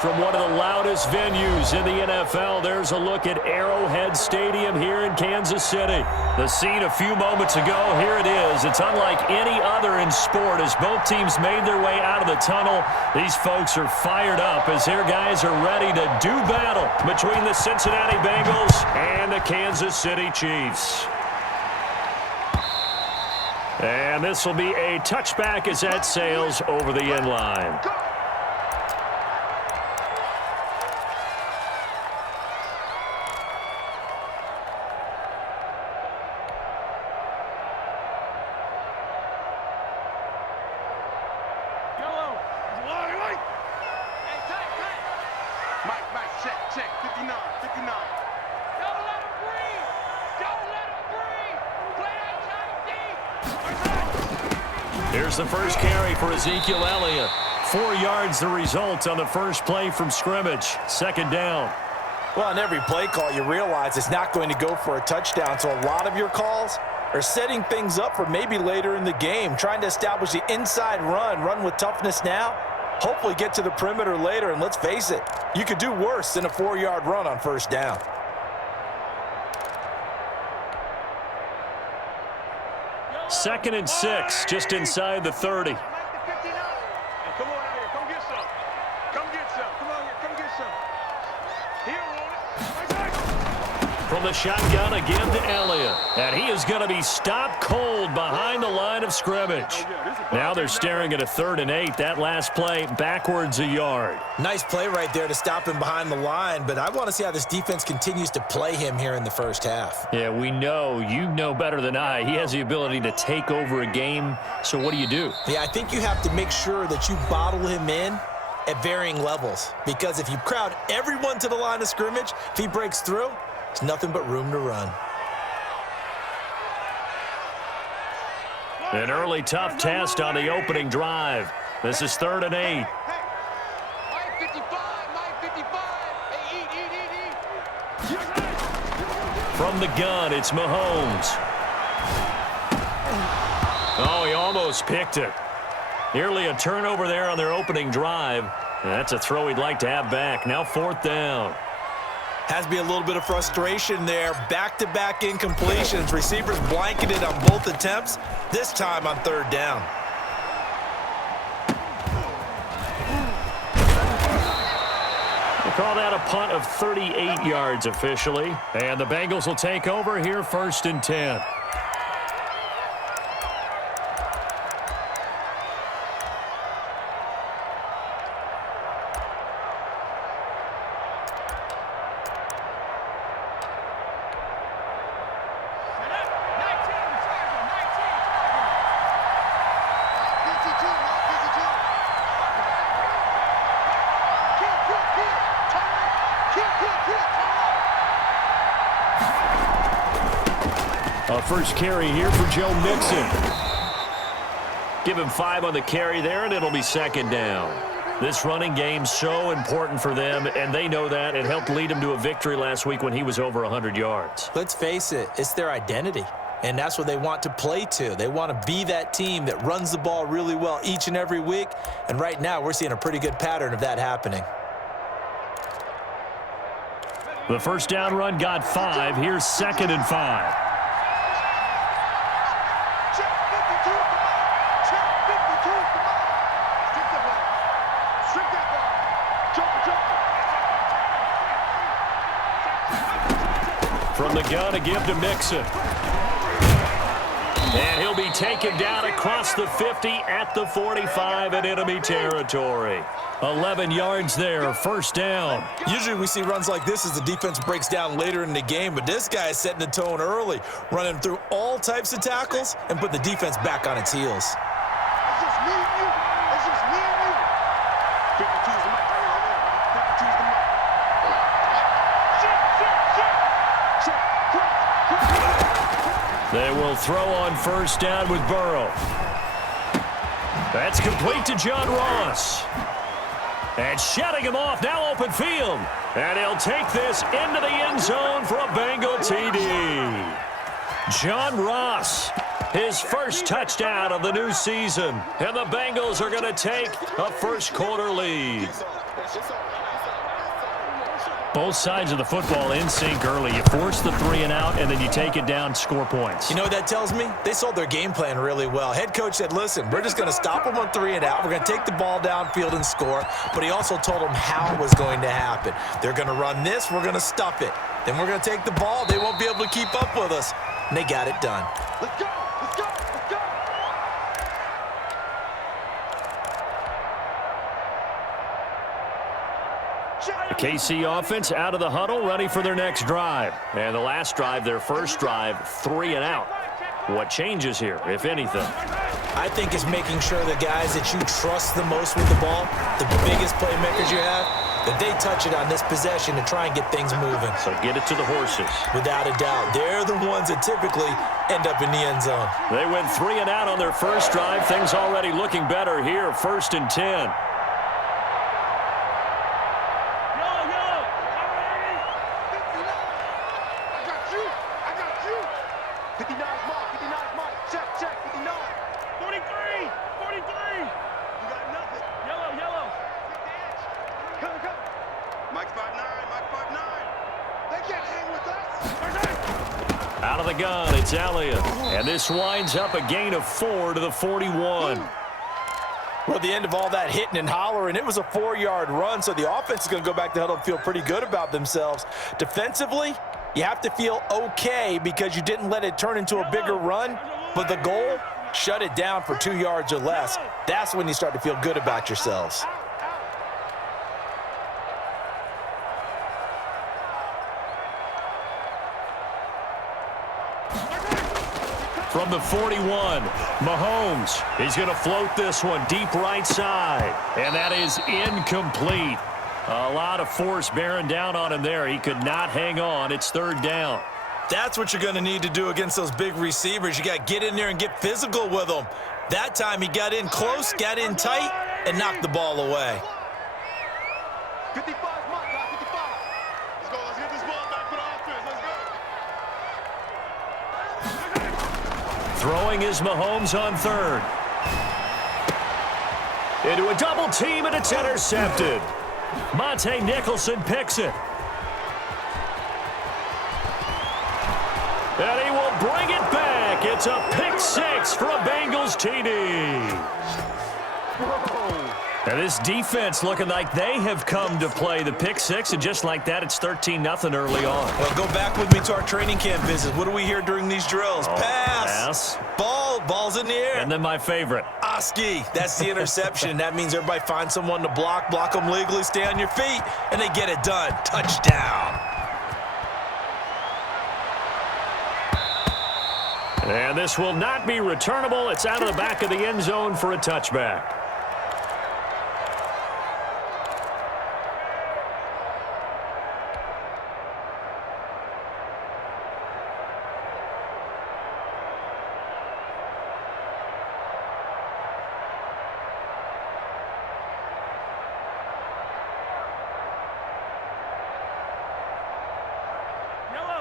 From one of the loudest venues in the NFL, there's a look at Arrowhead Stadium here in Kansas City. The scene a few moments ago, here it is. It's unlike any other in sport as both teams made their way out of the tunnel. These folks are fired up as their guys are ready to do battle between the Cincinnati Bengals and the Kansas City Chiefs. And this will be a touchback as that sails over the end line. Here's the first carry for Ezekiel Elliott. 4 yards the result on the first play from scrimmage. Second down. Well, on every play call, you realize it's not going to go for a touchdown, so a lot of your calls are setting things up for maybe later in the game, trying to establish the inside run with toughness now, hopefully get to the perimeter later, and let's face it, you could do worse than a 4-yard run on first down. Second and 6, just inside the 30. From the shotgun again to Elliott. And he is going to be stopped cold behind the line of scrimmage. Now they're staring at a 3rd and 8. That last play backwards a yard. Nice play right there to stop him behind the line, but I want to see how this defense continues to play him here in the first half. Yeah, we know. You know better than I. He has the ability to take over a game. So what do? Yeah, I think you have to make sure that you bottle him in at varying levels, because if you crowd everyone to the line of scrimmage, if he breaks through, it's nothing but room to run. An early tough test on the opening drive. This is 3rd and 8. From the gun, it's Mahomes. Oh, he almost picked it. Nearly a turnover there on their opening drive. That's a throw he'd like to have back. Now 4th down. Has to be a little bit of frustration there. Back-to-back incompletions. Receivers blanketed on both attempts, this time on 3rd down. We'll call that a punt of 38 yards officially. And the Bengals will take over here 1st and 10. First carry here for Joe Mixon. Give him 5 on the carry there, and it'll be 2nd down. This running game so important for them, and they know that. It helped lead him to a victory last week when he was over 100 yards. Let's face it, it's their identity, and that's what they want to play to. They want to be that team that runs the ball really well each and every week, and right now we're seeing a pretty good pattern of that happening. The first down run got 5. Here's 2nd and 5. From the gun, a give to Mixon. And he'll be taken down across the 50 at the 45 in enemy territory. 11 yards there, 1st down. Usually we see runs like this as the defense breaks down later in the game, but this guy is setting the tone early, running through all types of tackles and putting the defense back on its heels. It's just me and you. It's just me and you. 52's the mic right here. 52's the mic. They will throw on 1st down with Burrow. That's complete to John Ross. And shutting him off, now open field. And he'll take this into the end zone for a Bengal TD. John Ross, his first touchdown of the new season. And the Bengals are going to take a first quarter lead. Both sides of the football in sync early. You force the 3 and out, and then you take it down, score points. You know what that tells me? They sold their game plan really well. Head coach said, listen, we're just going to stop them on 3 and out. We're going to take the ball downfield and score. But he also told them how it was going to happen. They're going to run this. We're going to stuff it. Then we're going to take the ball. They won't be able to keep up with us. And they got it done. Let's go. Let's go. Let's go. The KC offense out of the huddle, ready for their next drive. And the last drive, their first drive, 3 and out. What changes here, if anything? I think it's making sure the guys that you trust the most with the ball, the biggest playmakers you have, that they touch it on this possession to try and get things moving. So get it to the horses. Without a doubt. They're the ones that typically end up in the end zone. They went 3 and out on their first drive. Things already looking better here, 1st and 10. Out of the gun, it's Elliott. And this winds up a gain of 4 to the 41. Well, at the end of all that hitting and hollering, it was a 4-yard run, so the offense is going to go back to huddle and feel pretty good about themselves. Defensively, you have to feel okay because you didn't let it turn into a bigger run, but the goal, shut it down for 2 yards or less. That's when you start to feel good about yourselves. From the 41, Mahomes. He's going to float this one deep right side. And that is incomplete. A lot of force bearing down on him there. He could not hang on. It's 3rd down. That's what you're going to need to do against those big receivers. You got to get in there and get physical with them. That time he got in close, got in tight, and knocked the ball away. 55, Mike, 55. Let's go. Let's get this ball back for the offense. Let's go. Throwing is Mahomes on 3rd. Into a double team, and it's intercepted. Monte Nicholson picks it. And he will bring it back. It's a pick 6 for a Bengals TD. And this defense looking like they have come to play the pick 6, and just like that, it's 13-0 early on. Well, go back with me to our training camp visit. What do we hear during these drills? Pass. Ball's in the air. And then my favorite. Oski, that's the interception. That means everybody finds someone to block them legally, stay on your feet, and they get it done. Touchdown. And this will not be returnable. It's out of the back of the end zone for a touchback.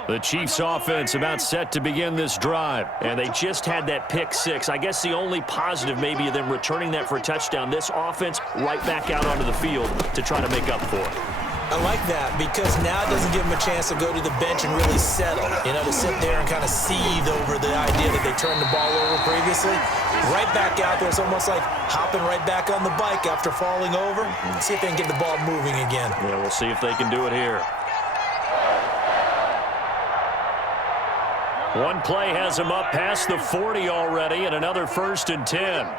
The Chiefs offense about set to begin this drive, and they just had that pick 6. I guess the only positive maybe of them returning that for a touchdown. This offense right back out onto the field to try to make up for it. I like that because now it doesn't give them a chance to go to the bench and really settle, to sit there and kind of seethe over the idea that they turned the ball over previously. Right back out there. It's almost like hopping right back on the bike after falling over. See if they can get the ball moving again. Yeah, we'll see if they can do it here. One play has him up past the 40 already, and another 1st and 10. Here I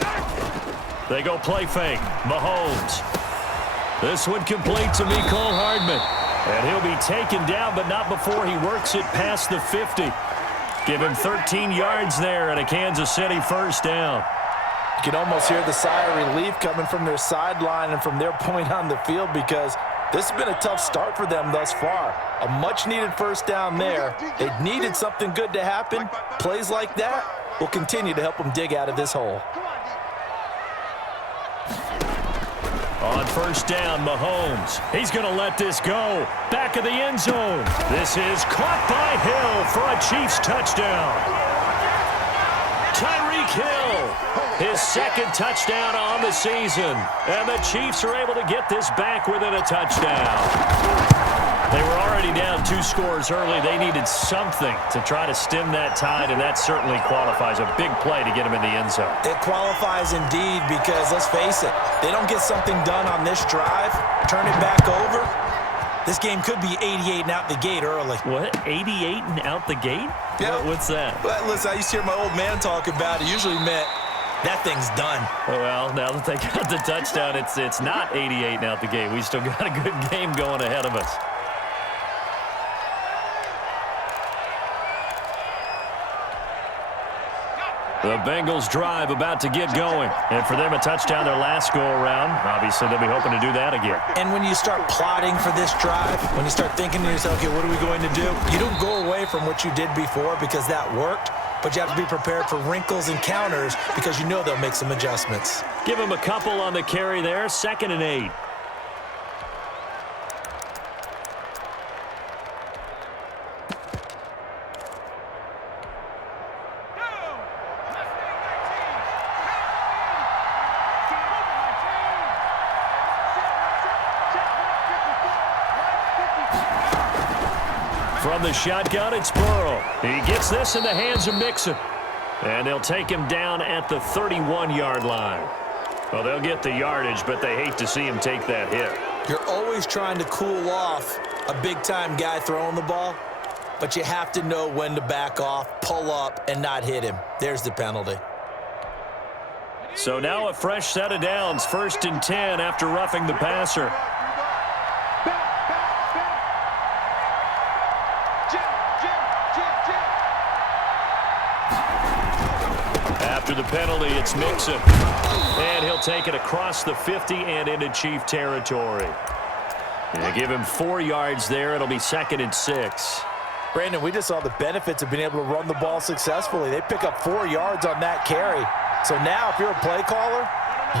come. They go play fake. Mahomes. This one complete to Mecole Hardman. And he'll be taken down, but not before he works it past the 50. Give him 13 yards there and a Kansas City 1st down. You can almost hear the sigh of relief coming from their sideline and from their point on the field because this has been a tough start for them thus far. A much-needed 1st down there. They needed something good to happen. Plays like that will continue to help them dig out of this hole. On 1st down, Mahomes. He's going to let this go. Back of the end zone. This is caught by Hill for a Chiefs touchdown. Tyreek Hill, his second touchdown on the season. And the Chiefs are able to get this back within a touchdown. They were already down 2 scores early. They needed something to try to stem that tide, and that certainly qualifies. A big play to get them in the end zone. It qualifies indeed because, let's face it, they don't get something done on this drive, turn it back over, this game could be 88 and out the gate early. What? 88 and out the gate? Yeah. What's that? Well, listen, I used to hear my old man talk about it. Usually meant that thing's done. Well, now that they got the touchdown, it's not 88 and out the gate. We still got a good game going ahead of us. The Bengals drive about to get going. And for them, a touchdown their last go-around. Obviously, they'll be hoping to do that again. And when you start plotting for this drive, when you start thinking to yourself, okay, what are we going to do? You don't go away from what you did before because that worked, but you have to be prepared for wrinkles and counters because you know they'll make some adjustments. Give them a couple on the carry there. 2nd and 8. From the shotgun, it's Burrow. He gets this in the hands of Mixon. And they'll take him down at the 31-yard line. Well, they'll get the yardage, but they hate to see him take that hit. You're always trying to cool off a big-time guy throwing the ball, but you have to know when to back off, pull up, and not hit him. There's the penalty. So now a fresh set of downs, 1st and 10 after roughing the passer. After the penalty, it's Mixon. And he'll take it across the 50 and into Chief territory. And give him 4 yards there. It'll be 2nd and 6. Brandon, we just saw the benefits of being able to run the ball successfully. They pick up 4 yards on that carry. So now if you're a play caller,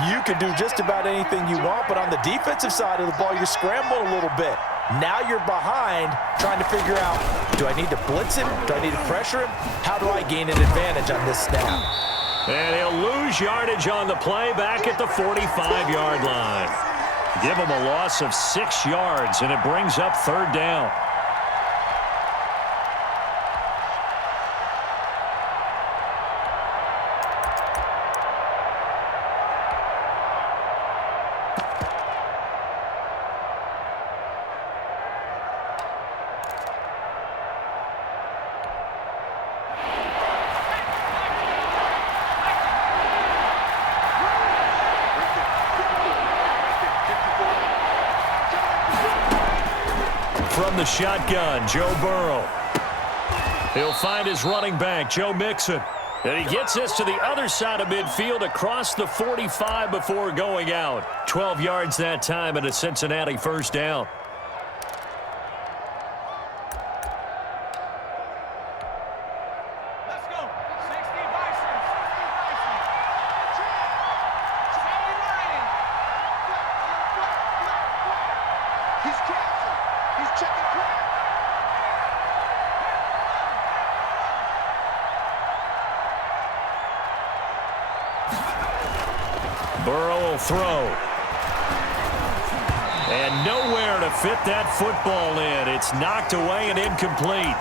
you can do just about anything you want. But on the defensive side of the ball, you're scrambling a little bit. Now you're behind trying to figure out, do I need to blitz him? Do I need to pressure him? How do I gain an advantage on this snap? And he'll lose yardage on the play back at the 45-yard line. Give him a loss of 6 yards, and it brings up 3rd down. From the shotgun, Joe Burrow. He'll find his running back, Joe Mixon. And he gets this to the other side of midfield across the 45 before going out. 12 yards that time and a Cincinnati 1st down. Burrow will throw. And nowhere to fit that football in. It's knocked away and incomplete.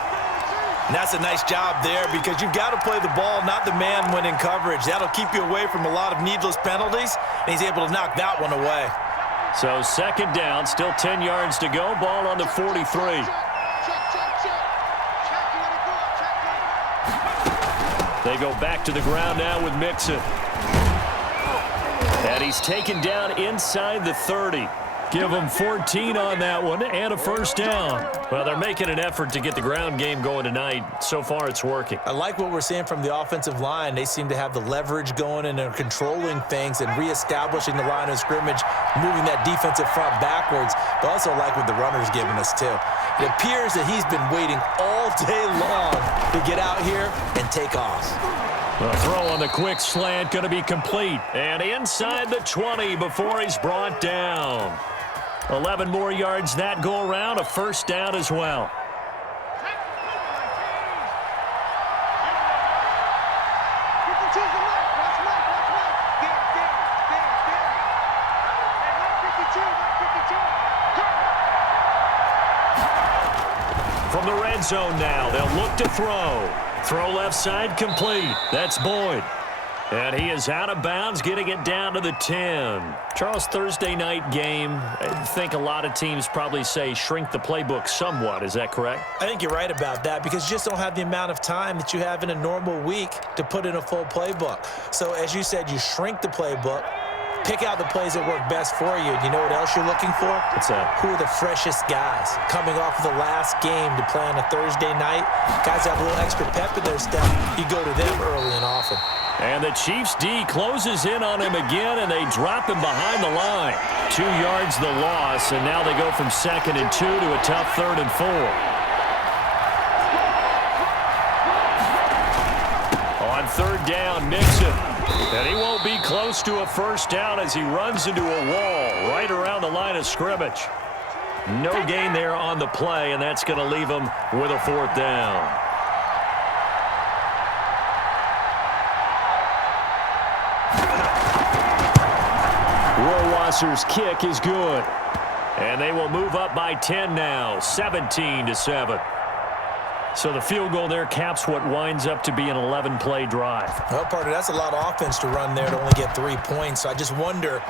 And that's a nice job there because you've got to play the ball, not the man when in coverage. That'll keep you away from a lot of needless penalties, and he's able to knock that one away. So 2nd down, still 10 yards to go. Ball on the 43. They go back to the ground now with Mixon. And he's taken down inside the 30. Give them 14 on that one and a 1st down. Well, they're making an effort to get the ground game going tonight. So far, it's working. I like what we're seeing from the offensive line. They seem to have the leverage going and they're controlling things and reestablishing the line of scrimmage, moving that defensive front backwards. But also like what the runner's giving us, too. It appears that he's been waiting all day long to get out here and take off. The throw on the quick slant going to be complete. And inside the 20 before he's brought down. 11 more yards that go around, a 1st down as well. From the red zone now, they'll look to throw. Throw left side complete. That's Boyd. And he is out of bounds, getting it down to the 10. Charles, Thursday night game, I think a lot of teams probably say shrink the playbook somewhat. Is that correct? I think you're right about that because you just don't have the amount of time that you have in a normal week to put in a full playbook. So as you said, you shrink the playbook, pick out the plays that work best for you. And you know what else you're looking for? What's that? Who are the freshest guys coming off of the last game to play on a Thursday night? Guys have a little extra pep in their step. You go to them early and often. And the Chiefs' D closes in on him again, and they drop him behind the line. 2 yards the loss, and now they go from 2nd and 2 to a tough 3rd and 4. On 3rd down, Nixon. And he won't be close to a first down as he runs into a wall right around the line of scrimmage. No gain there on the play, and that's going to leave him with a 4th down. Rohrwasser's kick is good. And they will move up by 10 now, 17-7. So the field goal there caps what winds up to be an 11-play drive. Well, partner, that's a lot of offense to run there to only get 3 points. So I just wonder,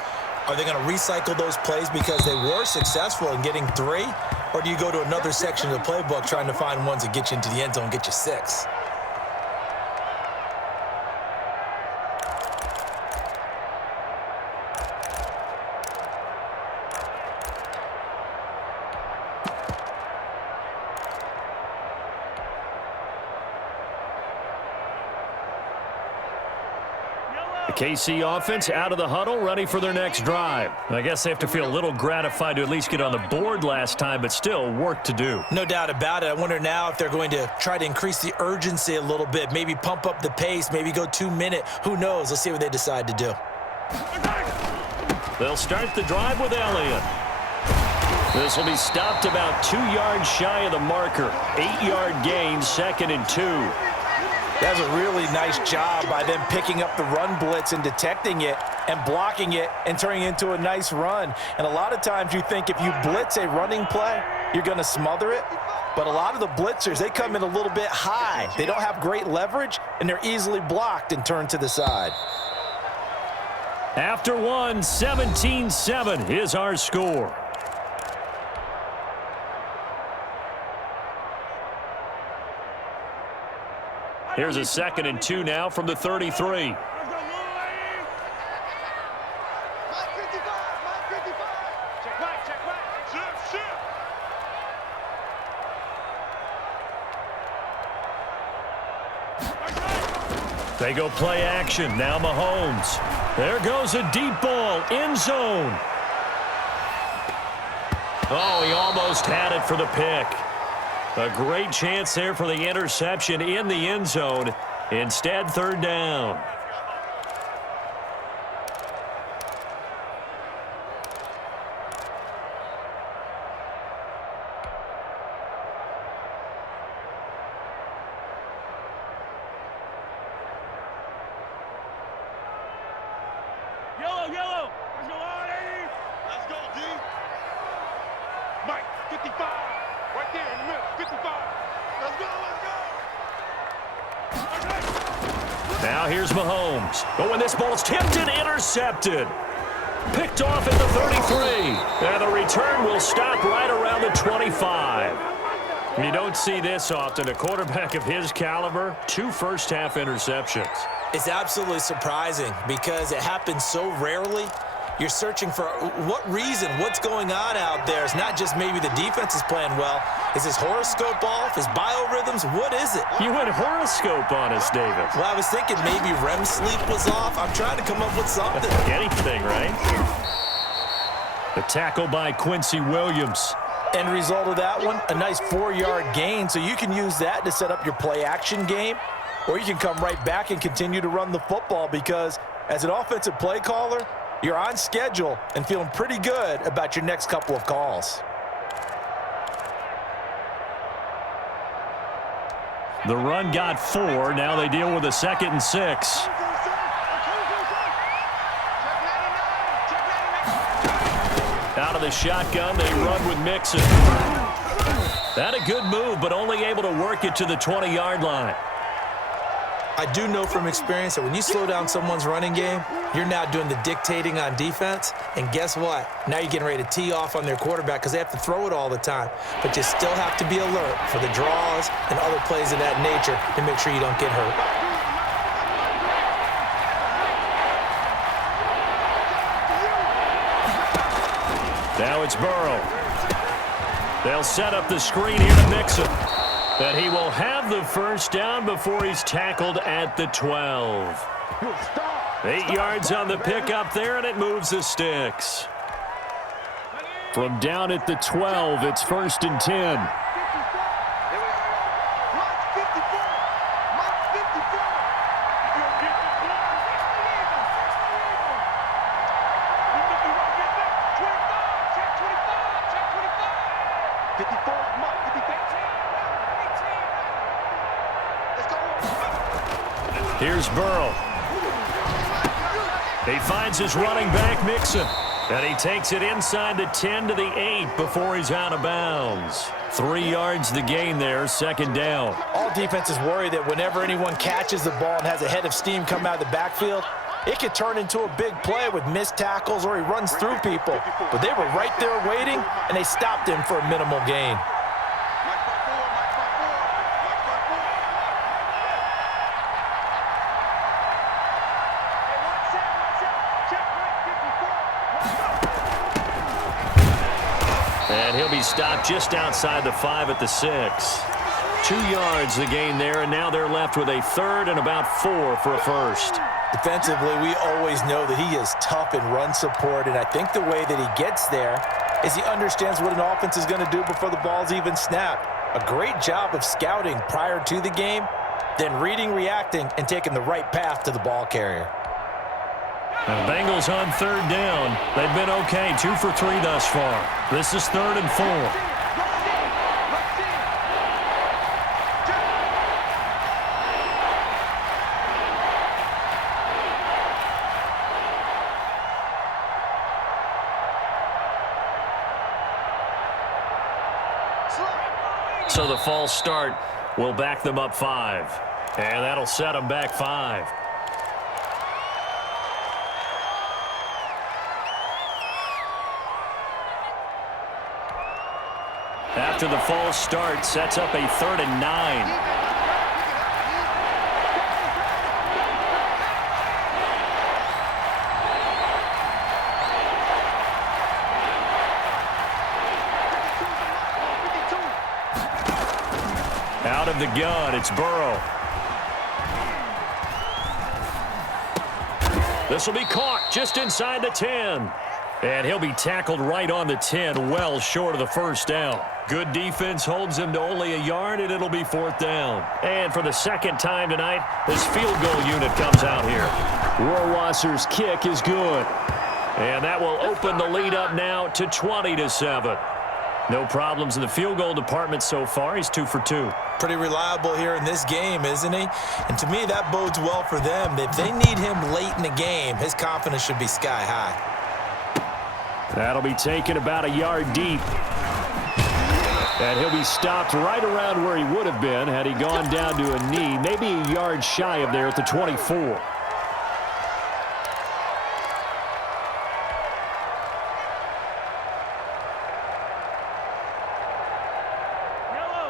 are they going to recycle those plays because they were successful in getting 3? Or do you go to another section of the playbook trying to find ones that get you into the end zone and get you 6? KC offense out of the huddle, ready for their next drive. I guess they have to feel a little gratified to at least get on the board last time, but still work to do. No doubt about it. I wonder now if they're going to try to increase the urgency a little bit, maybe pump up the pace, maybe go 2-minute. Who knows? Let's see what they decide to do. They'll start the drive with Elliott. This will be stopped about 2 yards shy of the marker. 8-yard gain, 2nd and 2. That's a really nice job by them picking up the run blitz and detecting it and blocking it and turning it into a nice run. And a lot of times you think if you blitz a running play, you're going to smother it. But a lot of the blitzers, they come in a little bit high. They don't have great leverage, and they're easily blocked and turned to the side. After 1, 17-7 is our score. Here's a 2nd and 2 now from the 33. They go play action. Now Mahomes. There goes a deep ball. End zone. Oh, he almost had it for the pick. A great chance there for the interception in the end zone. Instead, 3rd down. Yellow. Let's go, Artie. Let's go, D. Mike, 55. Right there in the middle, 55. Let's go. Now here's Mahomes. Oh, and this ball's tipped and intercepted. Picked off at the 33. And the return will stop right around the 25. You don't see this often. A quarterback of his caliber, 2 first-half interceptions. It's absolutely surprising because it happens so rarely. You're searching for what reason, what's going on out there. It's not just maybe the defense is playing well. Is his horoscope off? His biorhythms? What is it? You went horoscope on us, David. Well, I was thinking maybe REM sleep was off. I'm trying to come up with something. Anything, right? The tackle by Quincy Williams. End result of that one, a nice 4-yard gain. So you can use that to set up your play-action game, or you can come right back and continue to run the football because as an offensive play caller, you're on schedule and feeling pretty good about your next couple of calls. The run got 4. Now they deal with a 2nd and 6. Out of the shotgun, they run with Mixon. That a good move, but only able to work it to the 20-yard line. I do know from experience that when you slow down someone's running game, you're now doing the dictating on defense. And guess what? Now you're getting ready to tee off on their quarterback because they have to throw it all the time. But you still have to be alert for the draws and other plays of that nature to make sure you don't get hurt. Now it's Burrow. They'll set up the screen here to Mixon. That he will have the first down before he's tackled at the 12. 8 yards on the pickup there, and it moves the sticks. From down at the 12, it's 1st and 10. Here's Burrow. He finds his running back, Mixon. And he takes it inside the 10 to the 8 before he's out of bounds. 3 yards the gain there, 2nd down. All defenses worry that whenever anyone catches the ball and has a head of steam come out of the backfield, it could turn into a big play with missed tackles or he runs through people. But they were right there waiting, and they stopped him for a minimal gain. And he'll be stopped just outside the 5 at the 6. 2 yards the gain there, and now they're left with a 3rd and about 4 for a first. Defensively, we always know that he is tough in run support, and I think the way that he gets there is he understands what an offense is going to do before the ball's even snapped. A great job of scouting prior to the game, then reading, reacting, and taking the right path to the ball carrier. And Bengals on 3rd down. They've been okay, 2 for 3 thus far. This is 3rd and 4. So the false start will back them up 5. And that'll set them back 5. After the false start, sets up a 3rd and 9. Out of the gun, it's Burrow. This will be caught just inside the 10. And he'll be tackled right on the 10, well short of the first down. Good defense holds him to only a yard, and it'll be 4th down. And for the 2nd time tonight, this field goal unit comes out here. Rohrwasser's kick is good. And that will open the lead up now to 20-7. No problems in the field goal department so far. He's 2 for 2. Pretty reliable here in this game, isn't he? And to me, that bodes well for them. If they need him late in the game, his confidence should be sky high. That'll be taken about a yard deep. And he'll be stopped right around where he would have been had he gone down to a knee, maybe a yard shy of there at the 24.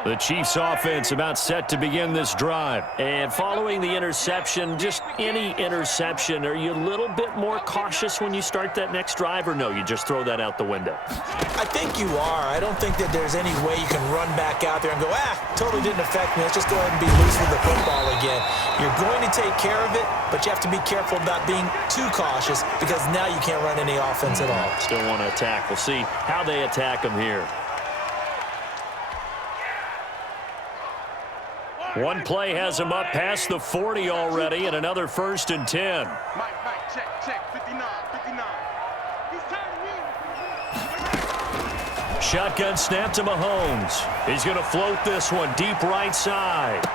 The Chiefs offense about set to begin this drive. And following the interception, just any interception, are you a little bit more cautious when you start that next drive, or no, you just throw that out the window? I think you are. I don't think that there's any way you can run back out there and go, totally didn't affect me. Let's just go ahead and be loose with the football again. You're going to take care of it, but you have to be careful about being too cautious because now you can't run any offense at all. Still want to attack. We'll see how they attack him here. One play has him up past the 40 already, and another 1st and 10. Mike, check, 59. He's tired. Shotgun snap to Mahomes. He's going to float this one deep right side.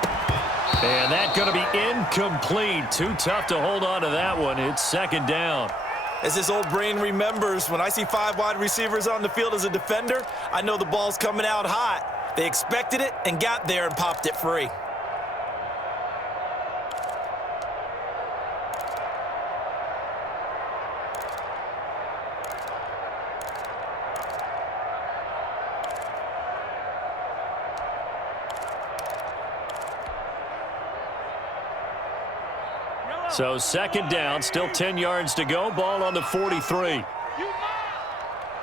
And that's going to be incomplete. Too tough to hold on to that one. It's 2nd down. As this old brain remembers, when I see 5 wide receivers on the field as a defender, I know the ball's coming out hot. They expected it and got there and popped it free. So second down, still 10 yards to go. Ball on the 43.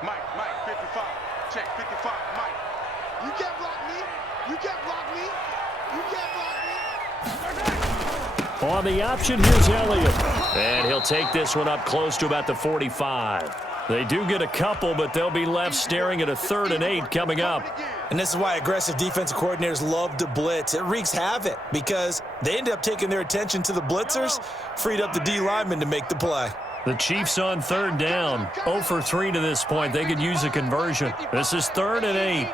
Mike, 55. Check, 55. Mike. You can't block me. You can't block me. You can't block me. On the option, here's Elliott. And he'll take this one up close to about the 45. They do get a couple, but they'll be left staring at a 3rd and 8 coming up. And this is why aggressive defensive coordinators love to blitz. It wreaks havoc because they end up taking their attention to the blitzers, freed up the D lineman to make the play. The Chiefs on 3rd down. 0 for 3 to this point. They could use a conversion. This is 3rd and 8.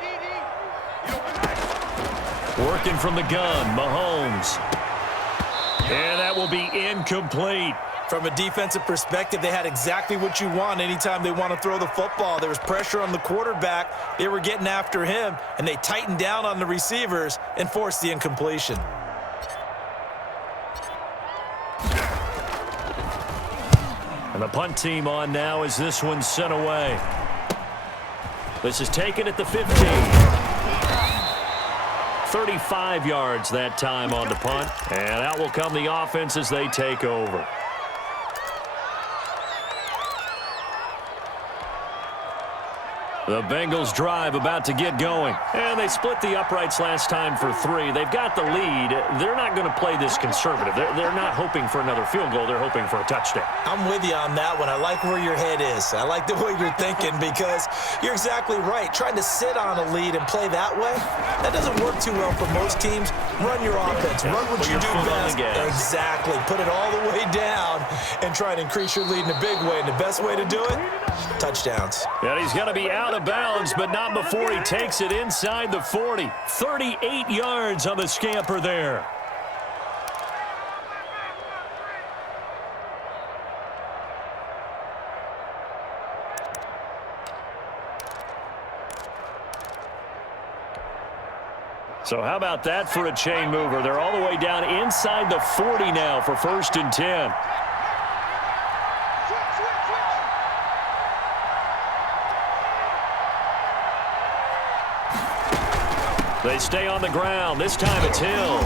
Working from the gun, Mahomes. And that will be incomplete. From a defensive perspective, they had exactly what you want anytime they want to throw the football. There was pressure on the quarterback. They were getting after him, and they tightened down on the receivers and forced the incompletion. And the punt team on now as this one's sent away. This is taken at the 15. 35 yards that time on the punt. And out will come the offense as they take over. The Bengals drive about to get going. And they split the uprights last time for 3. They've got the lead. They're not going to play this conservative. They're not hoping for another field goal. They're hoping for a touchdown. I'm with you on that one. I like where your head is. I like the way you're thinking because you're exactly right. Trying to sit on a lead and play that way, that doesn't work too well for most teams. Run your offense. Run what you do best. Exactly. Put it all the way down and try and increase your lead in a big way. And the best way to do it, touchdowns. And he's going to be out of bounds, but not before he takes it inside the 40. 38 yards on the scamper there. So how about that for a chain mover? They're all the way down inside the 40 now for 1st and 10. They stay on the ground. This time it's Hill.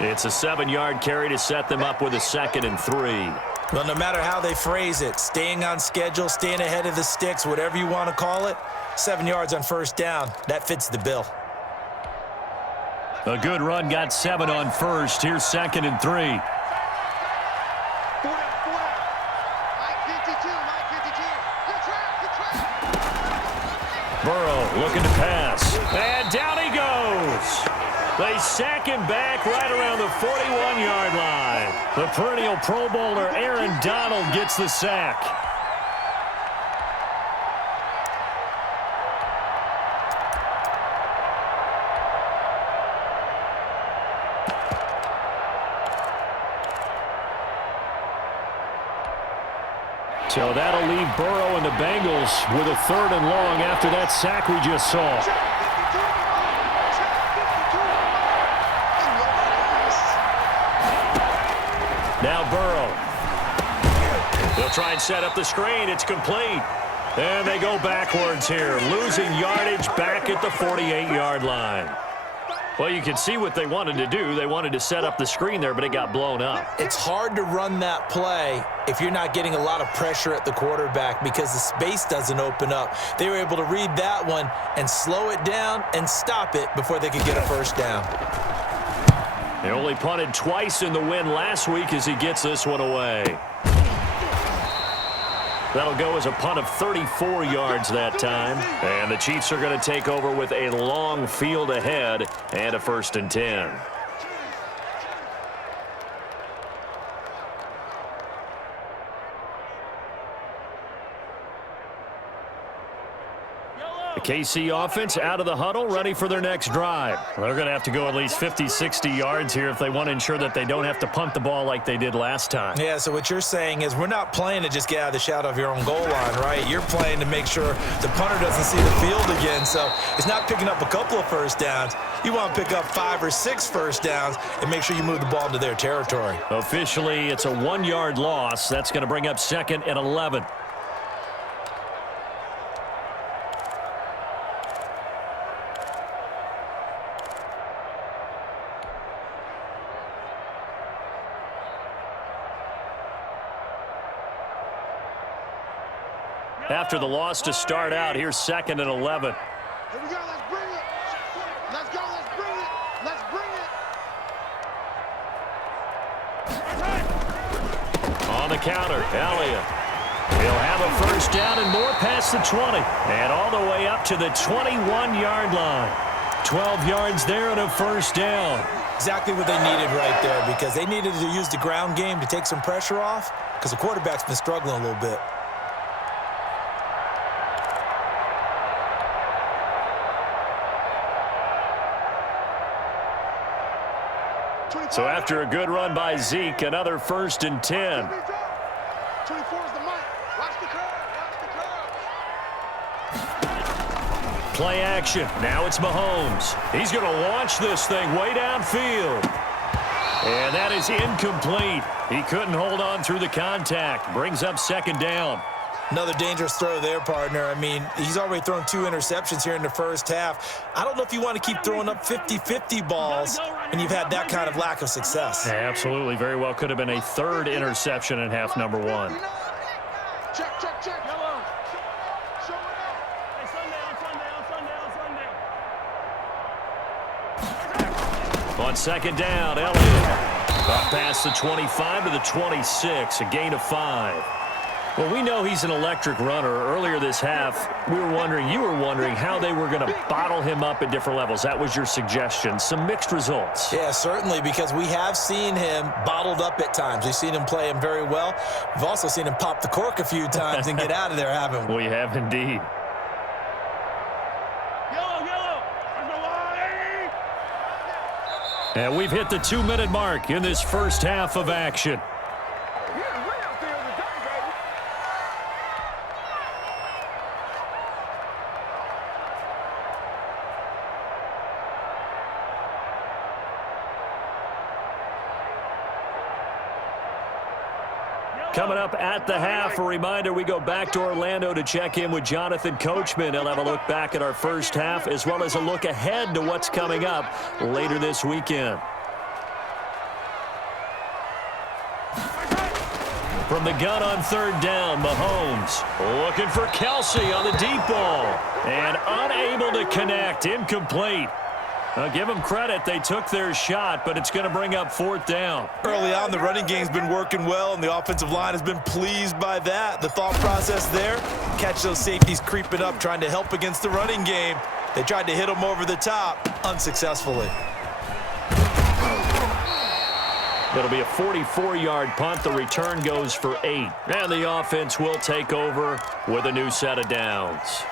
It's a 7-yard carry to set them up with a 2nd and 3. Well, no matter how they phrase it, staying on schedule, staying ahead of the sticks, whatever you want to call it, 7 yards on 1st down, that fits the bill. A good run got 7 on 1st. Here's 2nd and 3. Burrow looking to pass. And down he goes. They sack him back right around the 41-yard line. The perennial Pro Bowler Aaron Donald gets the sack. So that'll leave Burrow and the Bengals with a 3rd and long after that sack we just saw. Now Burrow. They'll try and set up the screen. It's complete. And they go backwards here, losing yardage back at the 48-yard line. Well, you can see what they wanted to do. They wanted to set up the screen there, but it got blown up. It's hard to run that play if you're not getting a lot of pressure at the quarterback because the space doesn't open up. They were able to read that one and slow it down and stop it before they could get a 1st down. They only punted twice in the win last week as he gets this one away. That'll go as a punt of 34 yards that time. And the Chiefs are going to take over with a long field ahead and a 1st and 10. The KC offense out of the huddle, ready for their next drive. They're going to have to go at least 50, 60 yards here if they want to ensure that they don't have to punt the ball like they did last time. Yeah, so what you're saying is we're not playing to just get out of the shadow of your own goal line, right? You're playing to make sure the punter doesn't see the field again. So it's not picking up a couple of first downs. You want to pick up 5 or 6 first downs and make sure you move the ball into their territory. Officially, it's a 1-yard loss. That's going to bring up 2nd and 11. After the loss to start out, here's 2nd and 11. Here we go. Let's bring it. Let's go. Let's bring it. Let's bring it. On the counter, Elliott. He'll have a first down and more past the 20. And all the way up to the 21-yard line. 12 yards there and a first down. Exactly what they needed right there, because they needed to use the ground game to take some pressure off, because the quarterback's been struggling a little bit. So after a good run by Zeke, another 1st and 10. 24 is the mic. Watch the curve. Watch the curve. Play action. Now it's Mahomes. He's going to launch this thing way downfield. And that is incomplete. He couldn't hold on through the contact. Brings up 2nd down. Another dangerous throw there, partner. I mean, he's already thrown 2 interceptions here in the first half. I don't know if you want to keep throwing up 50-50 balls when you've had that kind of lack of success. Absolutely. Very well could have been a 3rd interception in half number 1. Check, check, check. Yellow. Show it out. Hey, Sunday. On 2nd down, Elliott. Up past the 25 to the 26, a gain of 5. Well, we know he's an electric runner. Earlier this half, you were wondering how they were going to bottle him up at different levels. That was your suggestion. Some mixed results. Yeah, certainly, because we have seen him bottled up at times. We've seen him play him very well. We've also seen him pop the cork a few times and get out of there, haven't we? We have indeed. Yellow. There's no line. And we've hit the 2-minute mark in this first half of action. Coming up at the half, a reminder, we go back to Orlando to check in with Jonathan Coachman. He'll have a look back at our first half as well as a look ahead to what's coming up later this weekend. From the gun on 3rd down, Mahomes looking for Kelsey on the deep ball and unable to connect, incomplete. I'll give them credit. They took their shot, but it's going to bring up 4th down. Early on, the running game's been working well, and the offensive line has been pleased by that. The thought process there, catch those safeties creeping up, trying to help against the running game. They tried to hit them over the top, unsuccessfully. It'll be a 44-yard punt. The return goes for 8. And the offense will take over with a new set of downs.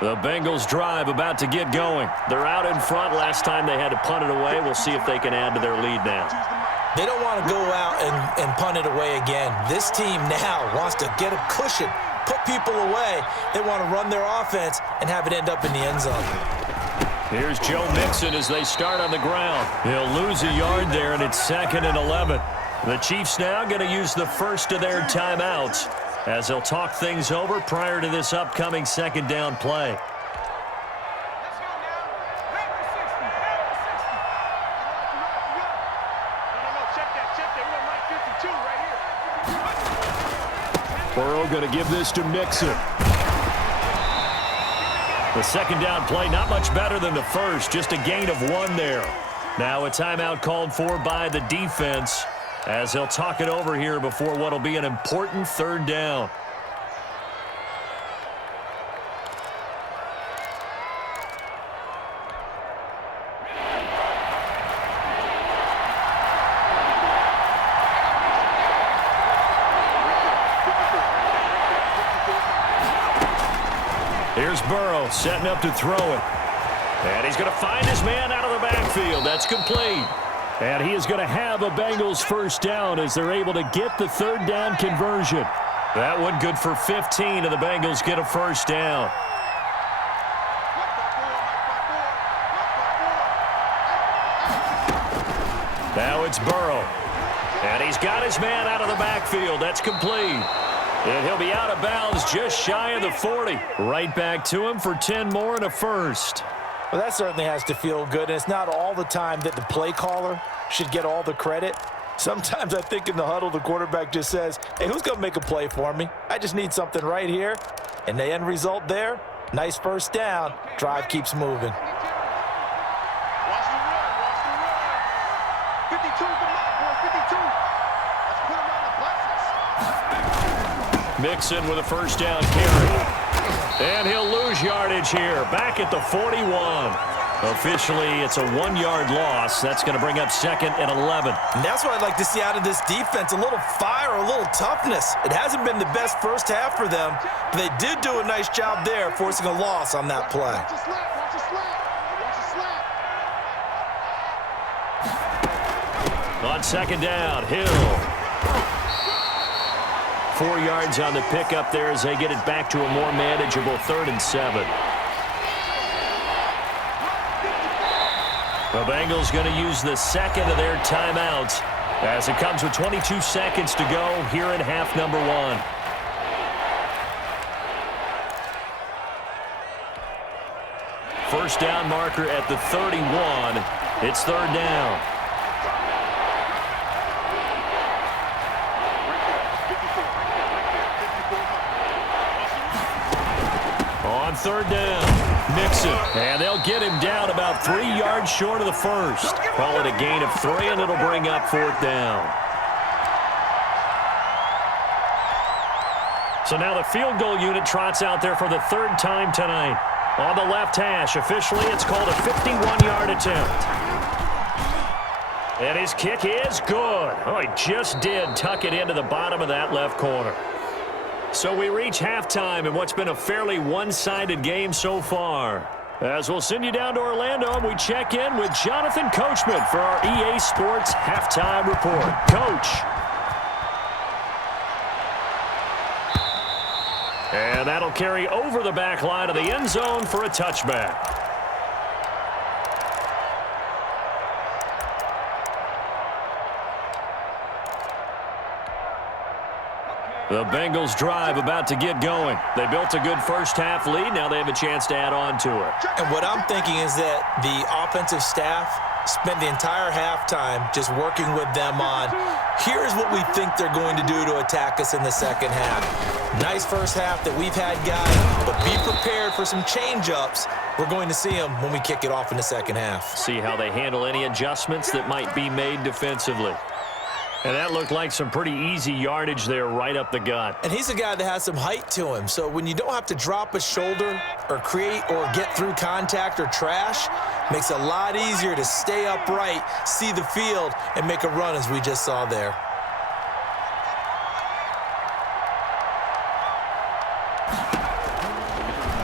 The Bengals drive about to get going. They're out in front. Last time they had to punt it away. We'll see if they can add to their lead now. They don't want to go out and punt it away again. This team now wants to get a cushion, put people away. They want to run their offense and have it end up in the end zone. Here's Joe Mixon as they start on the ground. He'll lose a yard there, and it's 2nd and 11. The Chiefs now going to use the first of their timeouts as they'll talk things over prior to this upcoming 2nd down play. Burrow going to give this to Mixon. The 2nd down play, not much better than the first, just a gain of 1 there. Now a timeout called for by the defense as they'll talk it over here before what will be an important 3rd down. Here's Burrow setting up to throw it. And he's going to find his man out of the backfield. That's complete. And he is going to have a Bengals first down as they're able to get the third down conversion. That one good for 15, and the Bengals get a first down. Now it's Burrow. And he's got his man out of the backfield. That's complete. And he'll be out of bounds just shy of the 40. Right back to him for 10 more and a first. Well, that certainly has to feel good, and it's not all the time that the play caller should get all the credit. Sometimes I think in the huddle, the quarterback just says, hey, who's going to make a play for me? I just need something right here. And the end result there, nice first down. Drive keeps moving. Watch the run. 52 for Mike, boy, 52. Let's put him on the boxes. Mixon with a first down carry. And he'll lose yardage here, back at the 41. Officially, it's a 1-yard loss. That's going to bring up 2nd and 11. And that's what I'd like to see out of this defense, a little fire, a little toughness. It hasn't been the best first half for them, but they did do a nice job there, forcing a loss on that play. Watch the slap, watch the slap, watch the slap. On 2nd down, Hill. 4 yards on the pickup there as they get it back to a more manageable 3rd and 7. The Bengals going to use the second of their timeouts as it comes with 22 seconds to go here in half number 1. First down marker at the 31. It's 3rd down. On 3rd down, Mixon. And they'll get him down about 3 yards short of the first. Call it a gain of 3, and it'll bring up 4th down. So now the field goal unit trots out there for the 3rd time tonight. On the left hash, officially it's called a 51-yard attempt. And his kick is good. Oh, he just did tuck it into the bottom of that left corner. So we reach halftime in what's been a fairly one-sided game so far. As we'll send you down to Orlando, we check in with Jonathan Coachman for our EA Sports Halftime Report. Coach. And that'll carry over the back line of the end zone for a touchback. The Bengals drive about to get going. They built a good first half lead. Now they have a chance to add on to it. And what I'm thinking is that the offensive staff spent the entire halftime just working with them on, here's what we think they're going to do to attack us in the second half. Nice first half that we've had, guys, but be prepared for some change-ups. We're going to see them when we kick it off in the second half. See how they handle any adjustments that might be made defensively. And that looked like some pretty easy yardage there right up the gut. And he's a guy that has some height to him. So when you don't have to drop a shoulder or create or get through contact or trash, makes it a lot easier to stay upright, see the field, and make a run as we just saw there.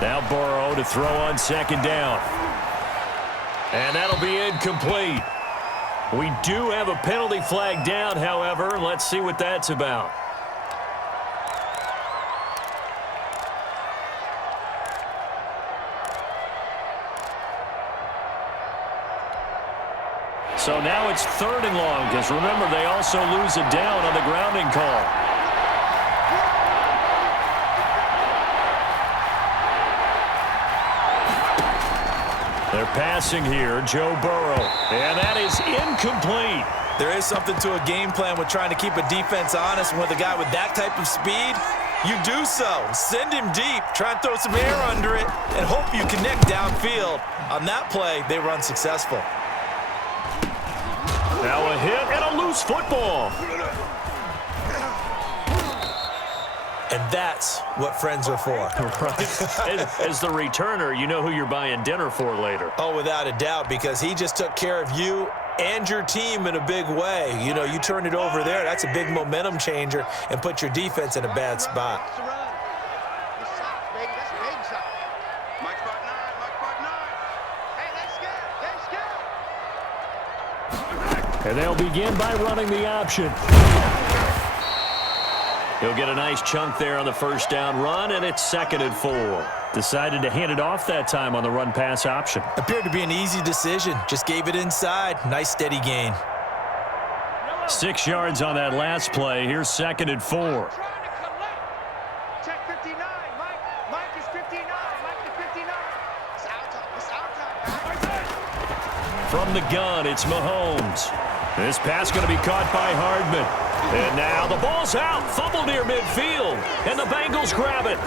Now Burrow to throw on 2nd down. And that'll be incomplete. We do have a penalty flag down, however. Let's see what that's about. So now it's 3rd and long, because remember, they also lose a down on the grounding call. They're passing here, Joe Burrow, and that is incomplete. There is something to a game plan with trying to keep a defense honest. With a guy with that type of speed, you do so. Send him deep, try and throw some air under it, and hope you connect downfield. On that play, they run successful. Now a hit and a loose football. And that's what friends are for. Right. As the returner, you know who you're buying dinner for later. Oh, without a doubt, because he just took care of you and your team in a big way. You know, you turn it over there, that's a big momentum changer and put your defense in a bad spot. And they'll begin by running the option. He'll get a nice chunk there on the first down run, and it's 2nd and 4. Decided to hand it off that time on the run-pass option. Appeared to be an easy decision. Just gave it inside. Nice steady gain. 6 yards on that last play. Here's 2nd and 4. Check 59. Mike is 59. Mike is 59. It's our time. It's our time. From the gun, it's Mahomes. This pass going to be caught by Hardman. And now the ball's out. Fumble near midfield. And the Bengals grab it.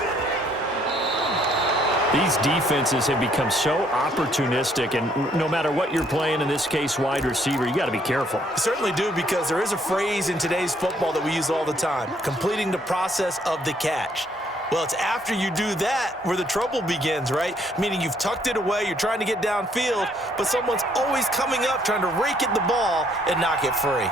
These defenses have become so opportunistic, and no matter what you're playing, in this case wide receiver, you got to be careful. Certainly do, because there is a phrase in today's football that we use all the time: completing the process of the catch. Well, it's after you do that where the trouble begins, right? Meaning you've tucked it away, you're trying to get downfield, but someone's always coming up trying to rake at the ball and knock it free.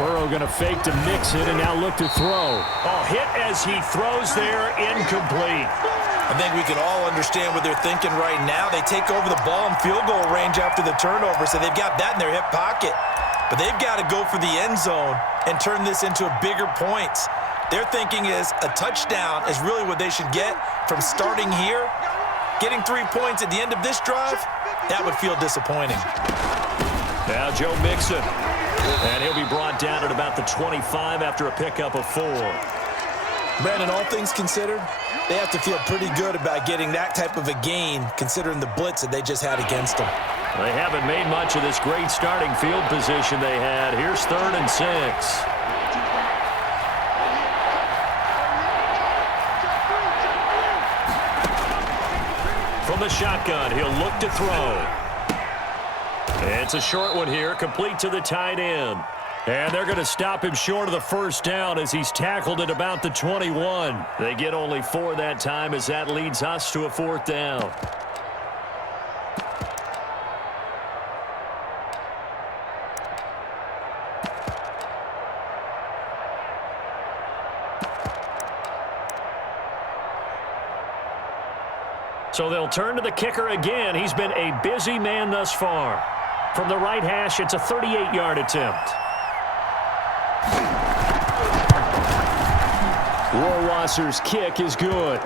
Burrow going to fake to mix it and now look to throw. Oh, hit as he throws there, incomplete. I think we can all understand what they're thinking right now. They take over the ball in field goal range after the turnover, so they've got that in their hip pocket. But they've got to go for the end zone and turn this into a bigger points. Their thinking is a touchdown is really what they should get from starting here. Getting 3 points at the end of this drive, that would feel disappointing. Now Joe Mixon. And he'll be brought down at about the 25 after a pickup of 4. Brandon, all things considered, they have to feel pretty good about getting that type of a gain, considering the blitz that they just had against them. They haven't made much of this great starting field position they had. Here's 3rd and 6. From the shotgun, he'll look to throw. It's a short one here, complete to the tight end. And they're going to stop him short of the first down as he's tackled at about the 21. They get only 4 that time as that leads us to a 4th down. So they'll turn to the kicker again. He's been a busy man thus far. From the right hash, it's a 38-yard attempt. Rohrwasser's kick is good.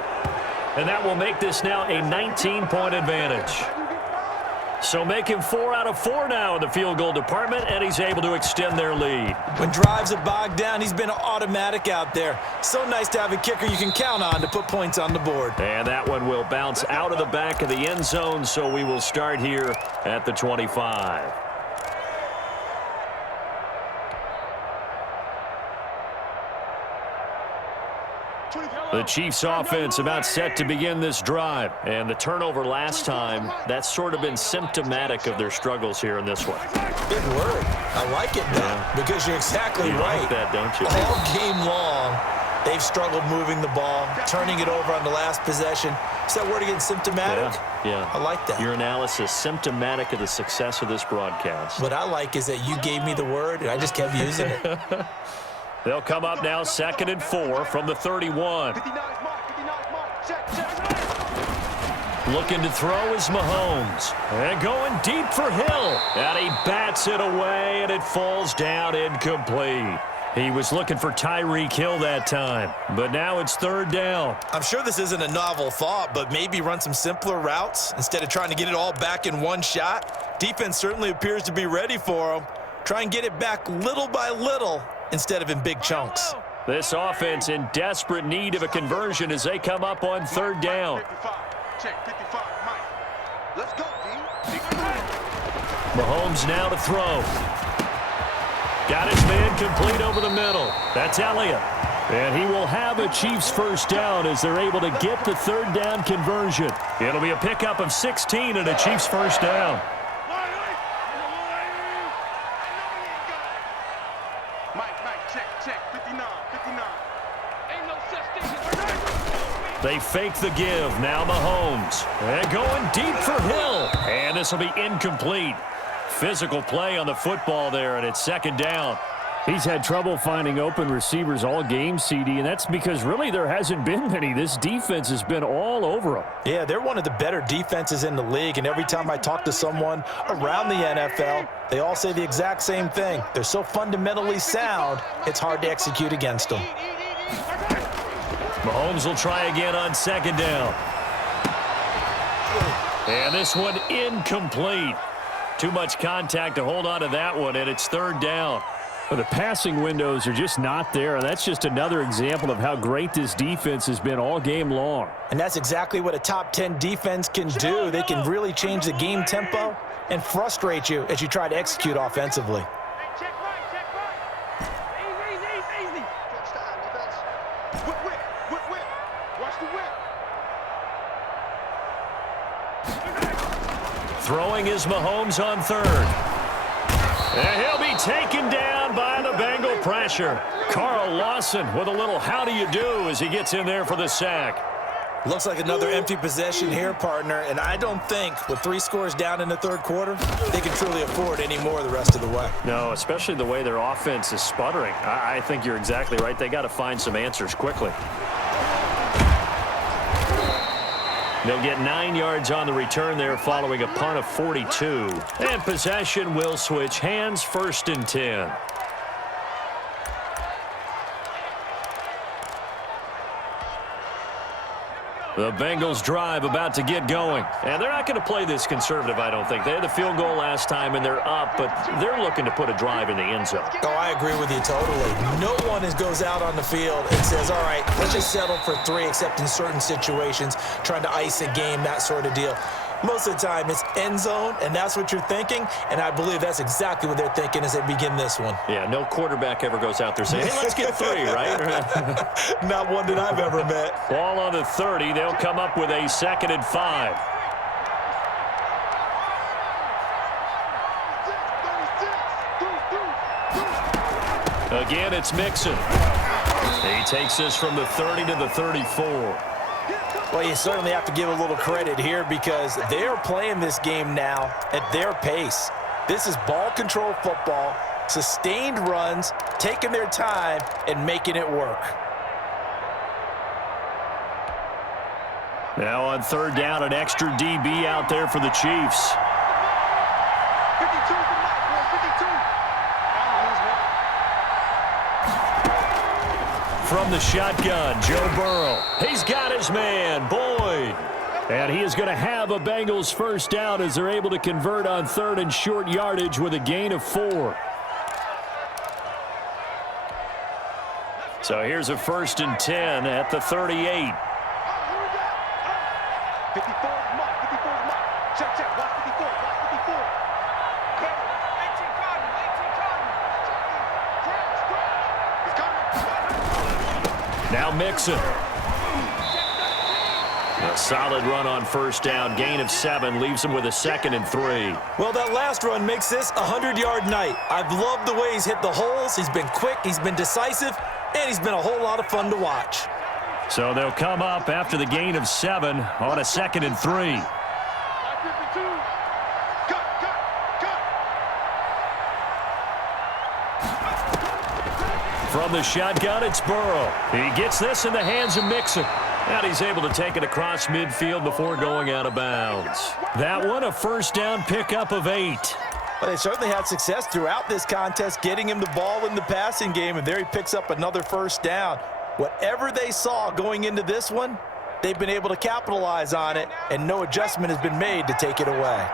And that will make this now a 19-point advantage. So make him 4 out of 4 now in the field goal department, and he's able to extend their lead. When drives are bogged down, he's been automatic out there. So nice to have a kicker you can count on to put points on the board. And that one will bounce out of the back of the end zone, so we will start here at the 25. The Chiefs offense about set to begin this drive. And the turnover last time, that's sort of been symptomatic of their struggles here in this one. Good word. I like it now, because you're exactly right. Like that, don't you? All game long, they've struggled moving the ball, turning it over on the last possession. Is that word again, symptomatic? Yeah. I like that. Your analysis, symptomatic of the success of this broadcast. What I like is that you gave me the word, and I just kept using it. They'll come up now 2nd and 4 from the 31. Looking to throw is Mahomes. And going deep for Hill. And he bats it away, and it falls down incomplete. He was looking for Tyreek Hill that time, but now it's 3rd down. I'm sure this isn't a novel thought, but maybe run some simpler routes instead of trying to get it all back in one shot. Defense certainly appears to be ready for him. Try and get it back little by little instead of in big chunks. This offense in desperate need of a conversion as they come up on 3rd down. Check 55, Mike. Let's go, D. Mahomes now to throw. Got his man complete over the middle. That's Elliott. And he will have a Chiefs 1st down as they're able to get the 3rd down conversion. It'll be a pickup of 16 and a Chiefs 1st down. Check 59. Ain't no such thing as They fake the give. Now Mahomes. And going deep for Hill. And this will be incomplete. Physical play on the football there, and it's 2nd down. He's had trouble finding open receivers all game, CD, and that's because really there hasn't been many. This defense has been all over him. Yeah, they're one of the better defenses in the league, and every time I talk to someone around the NFL, they all say the exact same thing. They're so fundamentally sound, it's hard to execute against them. Mahomes will try again on second down. And this one incomplete. Too much contact to hold on to that one, and it's third down. Well, the passing windows are just not there, and that's just another example of how great this defense has been all game long. And that's exactly what a top 10 defense can do. They can really change the game tempo and frustrate you as you try to execute offensively. Check right. Easy. Touch time, defense. Whip. Watch the whip. Throwing is Mahomes on third. And he'll be taken down by the Bengal pressure. Carl Lawson with a little how do you do as he gets in there for the sack. Looks like another empty possession here, partner, and I don't think with 3 scores down in the third quarter, they can truly afford any more the rest of the way. No, especially the way their offense is sputtering. I think you're exactly right. They got to find some answers quickly. They'll get 9 yards on the return there following a punt of 42. And possession will switch hands, 1st and 10. The Bengals drive about to get going. And they're not going to play this conservative, I don't think. They had the field goal last time, and they're up, but they're looking to put a drive in the end zone. Oh, I agree with you totally. No one goes out on the field and says, all right, let's just settle for 3, except in certain situations, trying to ice a game, that sort of deal. Most of the time, it's end zone, and that's what you're thinking, and I believe that's exactly what they're thinking as they begin this one. Yeah, no quarterback ever goes out there saying, hey, let's get 3, right? Not one that I've ever met. Ball on the 30. They'll come up with a 2nd and 5. 36. Again, it's Mixon. He takes this from the 30 to the 34. Well, you certainly have to give a little credit here because they're playing this game now at their pace. This is ball control football, sustained runs, taking their time, and making it work. Now on third down, an extra DB out there for the Chiefs. 52 for Mike, boy, 52. From the shotgun, Joe Burrow. He's got his man, Boyd. And he is going to have a Bengals first down as they're able to convert on 3rd and short yardage with a gain of 4. So here's a 1st and 10 at the 38. 54 is Mike, 54 is Mike. Check, watch 54, watch 54. Cover. 18 Cotton. He's coming. Now Mixon. A solid run on first down. Gain of 7 leaves him with a 2nd and 3. Well, that last run makes this a 100-yard night. I've loved the way he's hit the holes. He's been quick, he's been decisive, and he's been a whole lot of fun to watch. So they'll come up after the gain of 7 on a 2nd and 3. 52. Cut. From the shotgun, it's Burrow. He gets this in the hands of Mixon. And he's able to take it across midfield before going out of bounds. That one, a first down pickup of 8. Well, they certainly had success throughout this contest, getting him the ball in the passing game, and there he picks up another first down. Whatever they saw going into this one, they've been able to capitalize on it, and no adjustment has been made to take it away.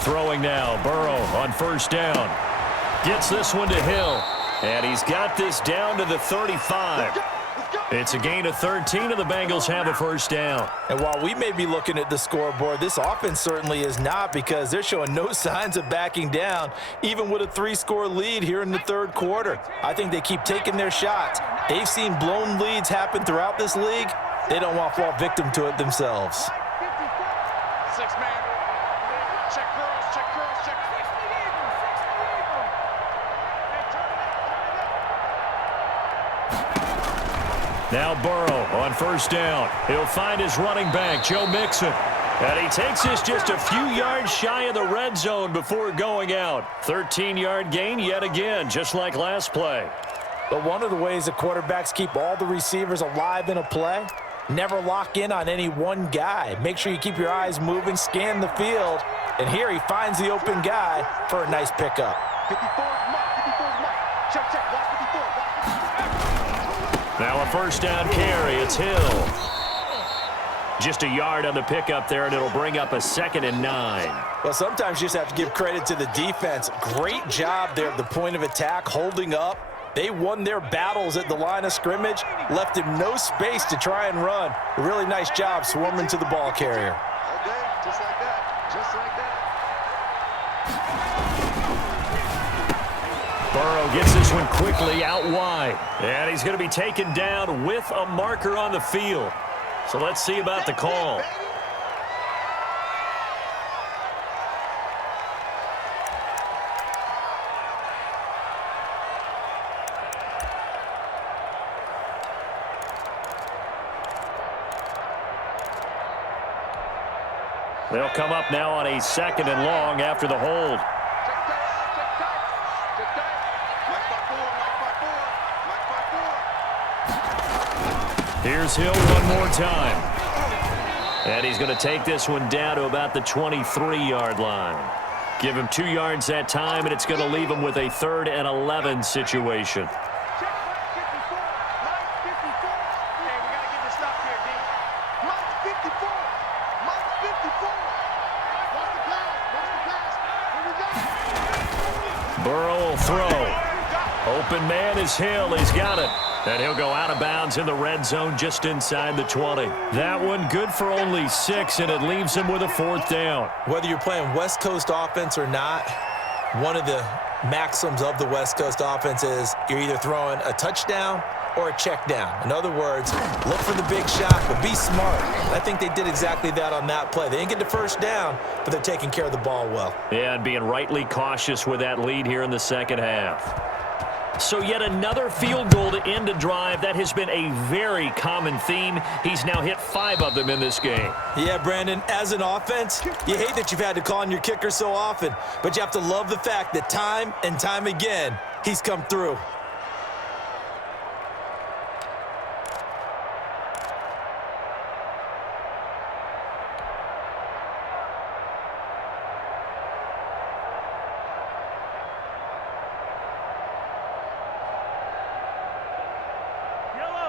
Throwing now, Burrow on first down. Gets this one to Hill. And he's got this down to the 35. It's a gain of 13, and the Bengals have a first down. And while we may be looking at the scoreboard, this offense certainly is not, because they're showing no signs of backing down, even with a 3-score lead here in the third quarter. I think they keep taking their shots. They've seen blown leads happen throughout this league. They don't want to fall victim to it themselves. 6-man. Check curls, check. Now Burrow on first down. He'll find his running back, Joe Mixon. And he takes this just a few yards shy of the red zone before going out. 13-yard gain yet again, just like last play. But one of the ways that quarterbacks keep all the receivers alive in a play, never lock in on any one guy. Make sure you keep your eyes moving, scan the field. And here he finds the open guy for a nice pickup. 54 mark. Check, block 54. Now a first down carry. It's Hill. Just a yard on the pickup there, and it'll bring up a 2nd and 9. Well, sometimes you just have to give credit to the defense. Great job there at the point of attack, holding up. They won their battles at the line of scrimmage, left him no space to try and run. A really nice job swarming to the ball carrier. Okay, just like that. Just like that. Burrow gets this one quickly out wide. And he's going to be taken down with a marker on the field. So let's see about the call. They'll come up now on a 2nd and long after the hold. Here's Hill one more time. And he's going to take this one down to about the 23-yard line. Give him 2 yards that time, and it's going to leave him with a 3rd and 11 situation. Burrow will throw. Open man is Hill. He's got it. And he'll go out of bounds in the red zone just inside the 20. That one good for only 6, and it leaves him with a 4th down. Whether you're playing West Coast offense or not, one of the maxims of the West Coast offense is you're either throwing a touchdown or a check down. In other words, look for the big shot, but be smart. I think they did exactly that on that play. They didn't get the first down, but they're taking care of the ball well. Yeah, and being rightly cautious with that lead here in the second half. So yet another field goal to end a drive. That has been a very common theme. He's now hit 5 of them in this game. Yeah, Brandon, as an offense, you hate that you've had to call on your kicker so often, but you have to love the fact that time and time again, he's come through.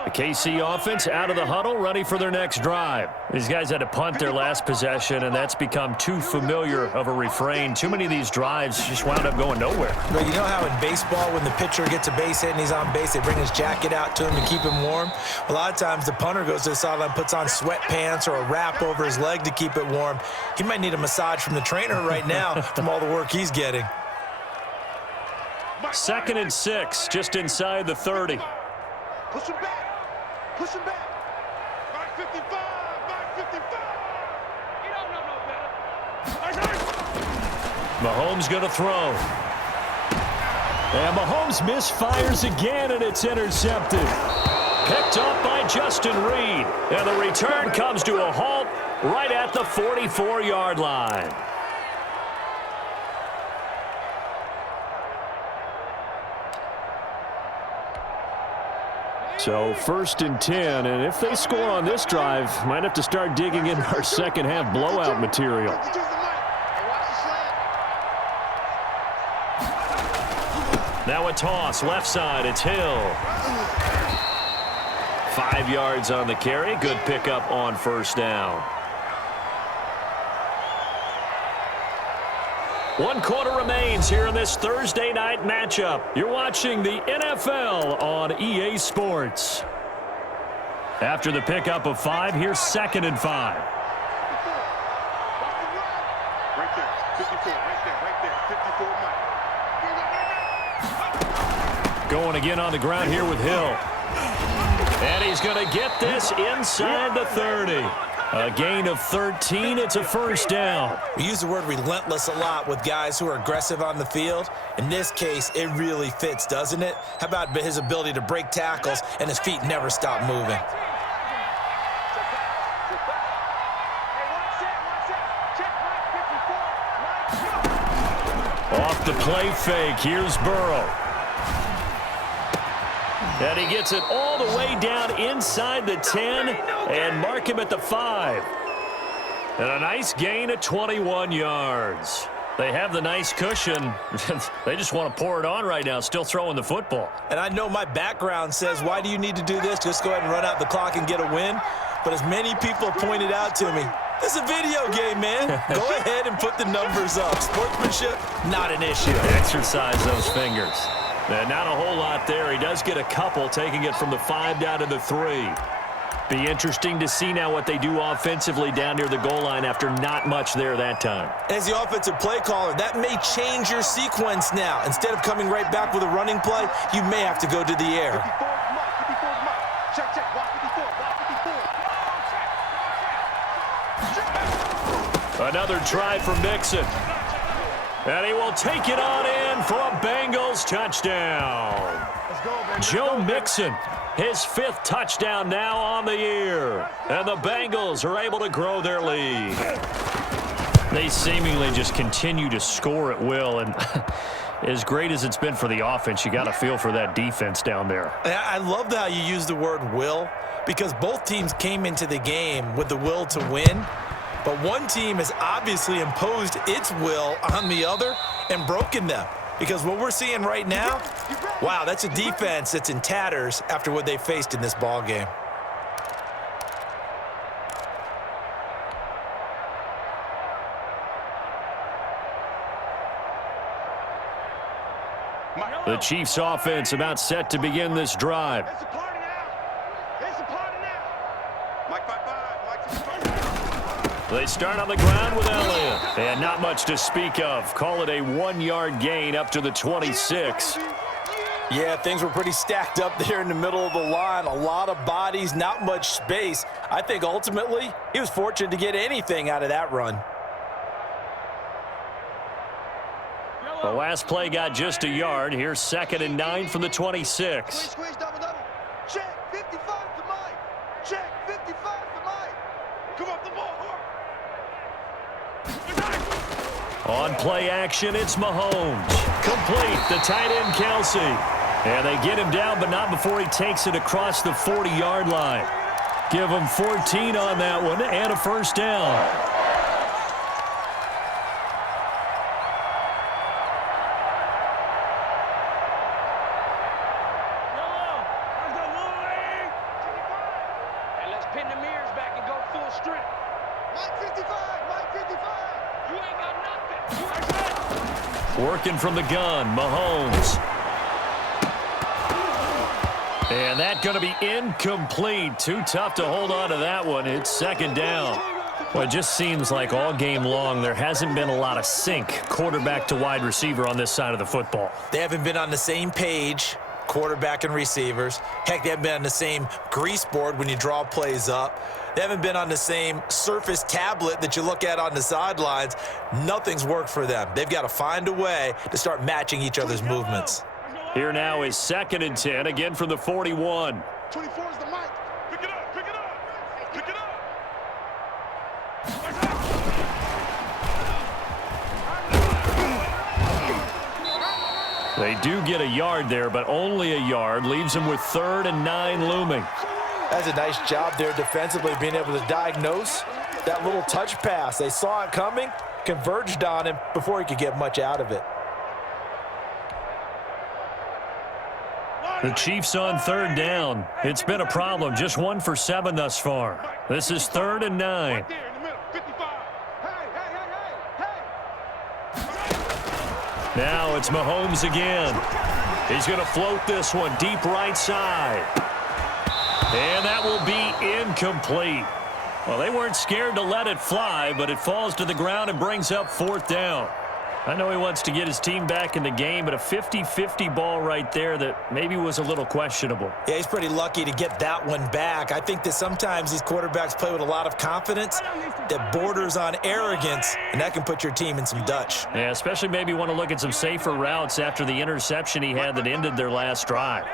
The KC offense out of the huddle, ready for their next drive. These guys had to punt their last possession, and that's become too familiar of a refrain. Too many of these drives just wound up going nowhere. But you know how in baseball, when the pitcher gets a base hit and he's on base, they bring his jacket out to him to keep him warm? A lot of times the punter goes to the sideline, puts on sweatpants or a wrap over his leg to keep it warm. He might need a massage from the trainer right now from all the work he's getting. 2nd and 6, just inside the 30. Push him back. Push him back. 555. 555. You don't know no better. Mahomes going to throw. And Mahomes misfires again, and it's intercepted. Picked up by Justin Reed. And the return comes to a halt right at the 44-yard line. So 1st and 10, and if they score on this drive, might have to start digging in our second half blowout material. Now a toss, left side, it's Hill. 5 yards on the carry, good pickup on first down. 1 quarter remains here in this Thursday night matchup. You're watching the NFL on EA Sports. After the pickup of 5, here's 2nd and 5. Right there, 54, right there, 54, Mike. Going again on the ground here with Hill. And he's going to get this inside the 30. A gain of 13. It's a first down. We use the word relentless a lot with guys who are aggressive on the field. In this case, it really fits, doesn't it? How about his ability to break tackles and his feet never stop moving? Off the play fake. Here's Burrow. And he gets it all the way down inside the 10 and mark him at the 5. And a nice gain of 21 yards. They have the nice cushion. They just want to pour it on right now, still throwing the football. And I know my background says, why do you need to do this? Just go ahead and run out the clock and get a win. But as many people have pointed out to me, this is a video game, man. Go ahead and put the numbers up. Sportsmanship, not an issue. Exercise those fingers. And not a whole lot there. He does get a couple, taking it from the 5 down to the 3. Be interesting to see now what they do offensively down near the goal line after not much there that time. As the offensive play caller, that may change your sequence now. Instead of coming right back with a running play, you may have to go to the air. Another try for Mixon. And he will take it on in for a Bengals touchdown. Joe Mixon, his 5th touchdown now on the year. And the Bengals are able to grow their lead. They seemingly just continue to score at will. And as great as it's been for the offense, you got to feel for that defense down there. I love how you use the word will, because both teams came into the game with the will to win. But one team has obviously imposed its will on the other and broken them. Because what we're seeing right now, wow, that's a defense that's in tatters after what they faced in this ball game. The Chiefs offense about set to begin this drive. It's a party now. It's a party now. Mike 5-5. Mike 5-5. They start on the ground with Elliott. And not much to speak of. Call it a 1-yard gain up to the 26. Yeah, things were pretty stacked up there in the middle of the line. A lot of bodies, not much space. I think ultimately he was fortunate to get anything out of that run. The last play got just a yard. Here's 2nd and 9 from the 26. Squeeze, double. Check, 55 for Mike. Check, 55 for Mike. Come up the ball, On play action, it's Mahomes. Complete, the tight end Kelsey. And they get him down, but not before he takes it across the 40-yard line. Give him 14 on that one and a first down. Working from the gun, Mahomes. And that's going to be incomplete. Too tough to hold on to that one. It's 2nd down. Well, it just seems like all game long there hasn't been a lot of sync quarterback to wide receiver on this side of the football. They haven't been on the same page, quarterback and receivers. Heck, they haven't been on the same grease board when you draw plays up. They haven't been on the same Surface tablet that you look at on the sidelines. Nothing's worked for them. They've got to find a way to start matching each other's movements. Here now is 2nd and 10, again from the 41. 24 is the mic. Pick it up, pick it up, pick it up. They do get a yard there, but only a yard. Leaves them with 3rd and 9 looming. That's a nice job there defensively, being able to diagnose that little touch pass. They saw it coming, converged on him before he could get much out of it. The Chiefs on 3rd down. It's been a problem. Just 1 for 7 thus far. This is 3rd and 9. Right there in the middle, 55. Now it's Mahomes again. He's going to float this one deep right side. And that will be incomplete. Well, they weren't scared to let it fly, but it falls to the ground and brings up 4th down. I know he wants to get his team back in the game, but a 50-50 ball right there that maybe was a little questionable. Yeah, he's pretty lucky to get that one back. I think that sometimes these quarterbacks play with a lot of confidence that borders on arrogance, and that can put your team in some Dutch. Yeah, especially maybe want to look at some safer routes after the interception he had that ended their last drive.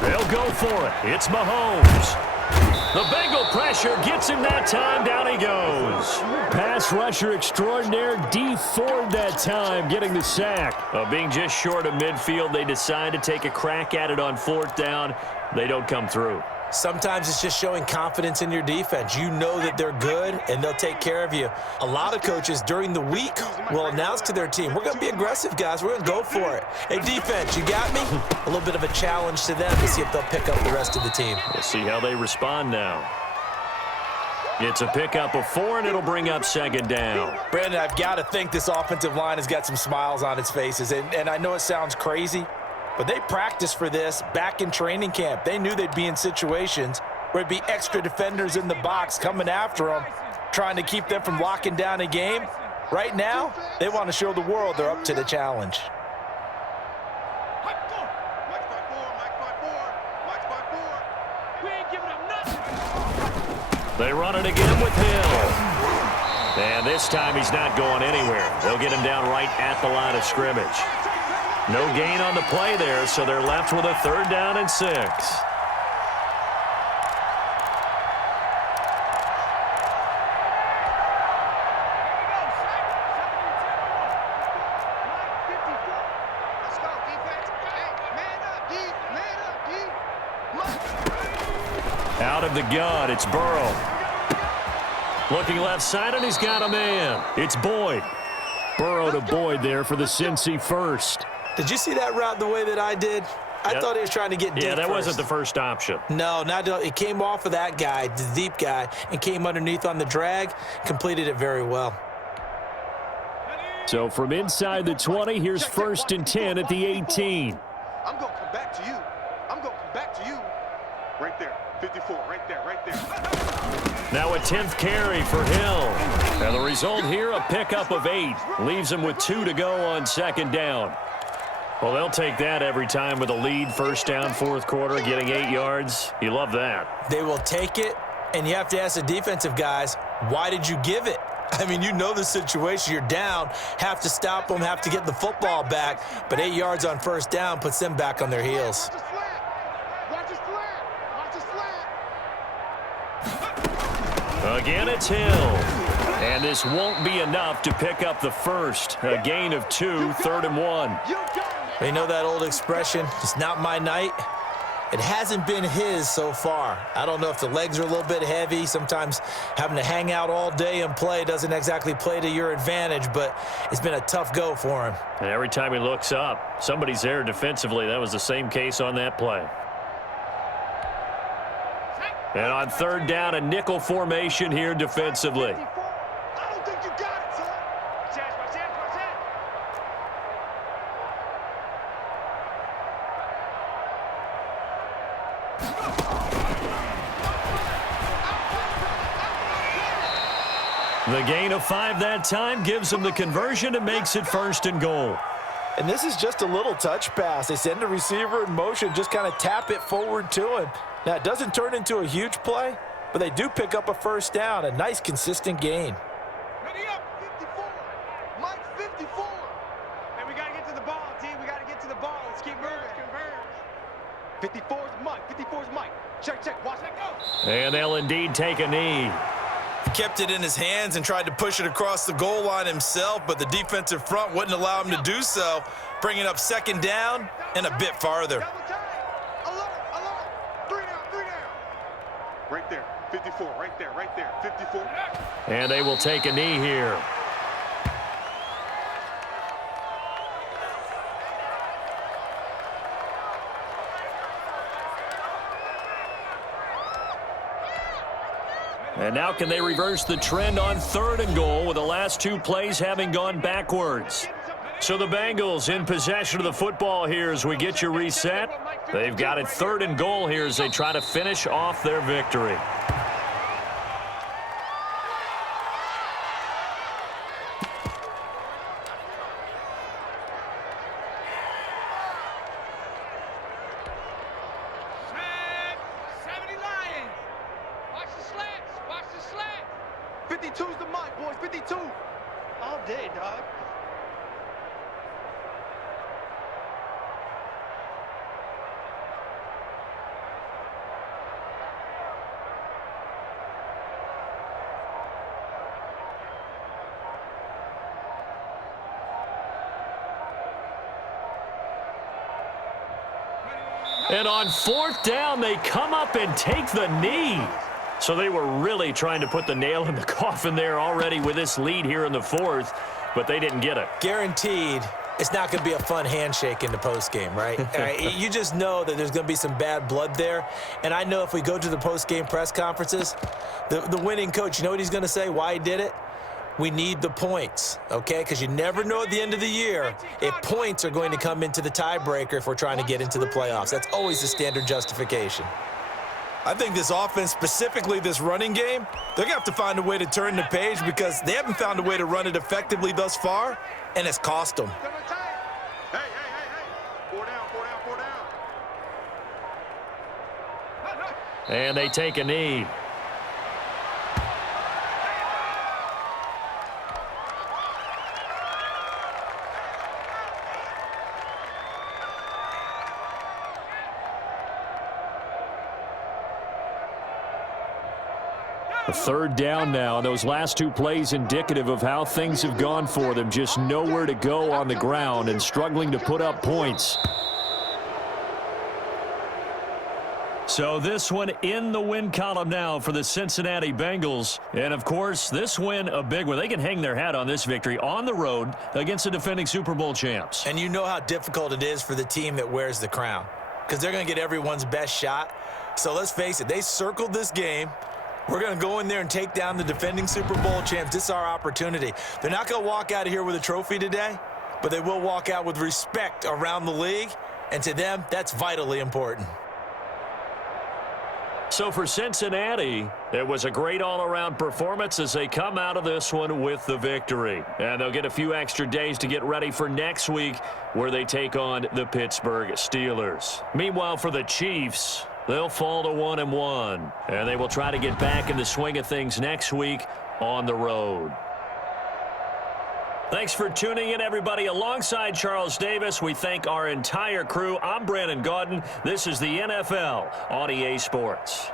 They'll go for it. It's Mahomes. The Bengal pressure gets him that time. Down he goes. Pass rusher extraordinaire. D Ford that time getting the sack. Being just short of midfield, they decide to take a crack at it on 4th down. They don't come through. Sometimes it's just showing confidence in your defense. You know that they're good, and they'll take care of you. A lot of coaches during the week will announce to their team, we're going to be aggressive, guys. We're going to go for it. Hey, defense, you got me? A little bit of a challenge to them to see if they'll pick up the rest of the team. We'll see how they respond now. It's a pickup of 4, and it'll bring up 2nd down. Brandon, I've got to think this offensive line has got some smiles on its faces, and I know it sounds crazy, but they practiced for this back in training camp. They knew they'd be in situations where it'd be extra defenders in the box coming after them, trying to keep them from locking down a game. Right now, they want to show the world they're up to the challenge. They run it again with Hill. And this time he's not going anywhere. They'll get him down right at the line of scrimmage. No gain on the play there, so they're left with a 3rd down and 6. Out of the gun, it's Burrow. Looking left side, and he's got a man. It's Boyd. Burrow to Boyd there for the Cincy first. Did you see that route the way that I did? I thought he was trying to get deep. Yeah, that first. wasn't the first option. No, it came off of that guy, the deep guy, and came underneath on the drag, completed it very well. So from inside the 20, here's 1st and 10 at the 18. I'm going to come back to you. I'm going to come back to you. Right there. 54, right there, right there. Now a 10th carry for Hill. And the result here, a pickup of 8. Leaves him with 2 to go on 2nd down. Well, they'll take that every time with a lead. 1st down, 4th quarter, getting 8 yards. You love that. They will take it, and you have to ask the defensive guys, why did you give it? I mean, you know the situation. You're down, have to stop them, have to get the football back, but 8 yards on 1st down puts them back on their heels. Again, it's Hill. And this won't be enough to pick up the first. A gain of 2, 3rd and 1. You know that old expression, it's not my night? It hasn't been his so far. I don't know if the legs are a little bit heavy. Sometimes having to hang out all day and play doesn't exactly play to your advantage, but it's been a tough go for him. And every time he looks up, somebody's there defensively. That was the same case on that play. And on 3rd down, a nickel formation here defensively. I don't think you got it, son. The gain of 5 that time gives him the conversion and makes it 1st and goal. And this is just a little touch pass. They send the receiver in motion, just kind of tap it forward to him. Now, it doesn't turn into a huge play, but they do pick up a 1st down, a nice, consistent gain. Ready up, 54. Mike, 54. And we got to get to the ball, team. We got to get to the ball. Let's keep moving. 54 is Mike. 54 is Mike. Check, check. Watch that go. And they'll indeed take a knee. He kept it in his hands and tried to push it across the goal line himself, but the defensive front wouldn't allow him to do so, bringing up 2nd down and a bit farther. Double time. Alert, alert. 3 down, 3 down. Right there. 54, right there, right there. 54. And they will take a knee here. And now can they reverse the trend on 3rd and goal with the last 2 plays having gone backwards? So the Bengals in possession of the football here as we get you reset. They've got it 3rd and goal here as they try to finish off their victory. Watch the slant. 52's the mic, boys. 52. All day, dog. And on 4th down, they come up and take the knee. So they were really trying to put the nail in the coffin there already with this lead here in the 4th, but they didn't get it. Guaranteed it's not going to be a fun handshake in the postgame, right? You just know that there's going to be some bad blood there. And I know if we go to the postgame press conferences, the winning coach, you know what he's going to say, why he did it? We need the points, okay? Because you never know at the end of the year if points are going to come into the tiebreaker if we're trying to get into the playoffs. That's always the standard justification. I think this offense, specifically this running game, they're going to have to find a way to turn the page because they haven't found a way to run it effectively thus far, and it's cost them. Hey. 4 down. And they take a knee. A 3rd down now, and those last 2 plays indicative of how things have gone for them. Just nowhere to go on the ground and struggling to put up points. So this one in the win column now for the Cincinnati Bengals. And, of course, this win a big one. They can hang their hat on this victory on the road against the defending Super Bowl champs. And you know how difficult it is for the team that wears the crown because they're going to get everyone's best shot. So let's face it, they circled this game. We're going to go in there and take down the defending Super Bowl champs. This is our opportunity. They're not going to walk out of here with a trophy today, but they will walk out with respect around the league. And to them, that's vitally important. So for Cincinnati, it was a great all-around performance as they come out of this one with the victory. And they'll get a few extra days to get ready for next week where they take on the Pittsburgh Steelers. Meanwhile, for the Chiefs, they'll fall to 1-1, and they will try to get back in the swing of things next week on the road. Thanks for tuning in, everybody. Alongside Charles Davis, we thank our entire crew. I'm Brandon Gaudin. This is the NFL on EA Sports.